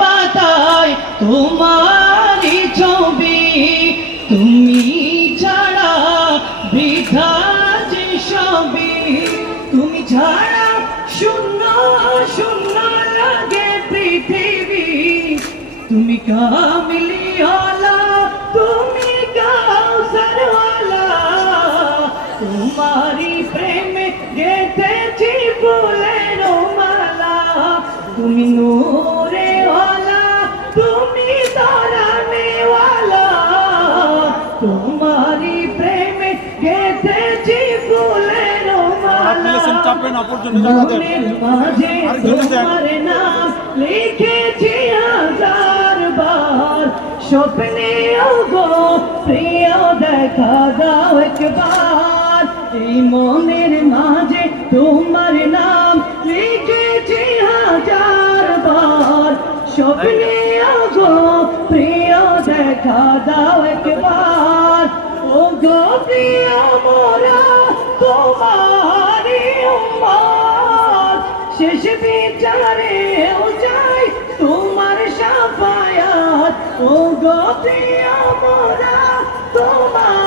পাতায় তোমারই ছবি, তুমি ছাড়া বৃথা যে সবই, তুমি ছাড়া শূন্য শূন্য লাগে পৃথিবী। তুমি কামিলিওয়ালা, তুমি কাউসারওয়ালা, তোমারি প্রেমে গেঁথেছি ফুলের মালা। তুমি নূরেওয়ালা, তুমি তারানেওয়ালা, তোমারি প্রেমে গেঁথেছি ফুলের মালা। মনের মাঝে তোমার নাম লিখেছি হাজার বার, স্বপ্নেও গো প্রিয় দেখা দাও একবার। এই মনের মাঝে তোমার নাম লিখেছি হাজার বার, স্বপ্নেও গো প্রিয় দেখা দাও একবার। ও গো প্রিয় মোরা তোমারি উম্মত, শেষ বিচারেও চাই তোমার শাফায়াত। ও গো প্রিয় মোরা তোমার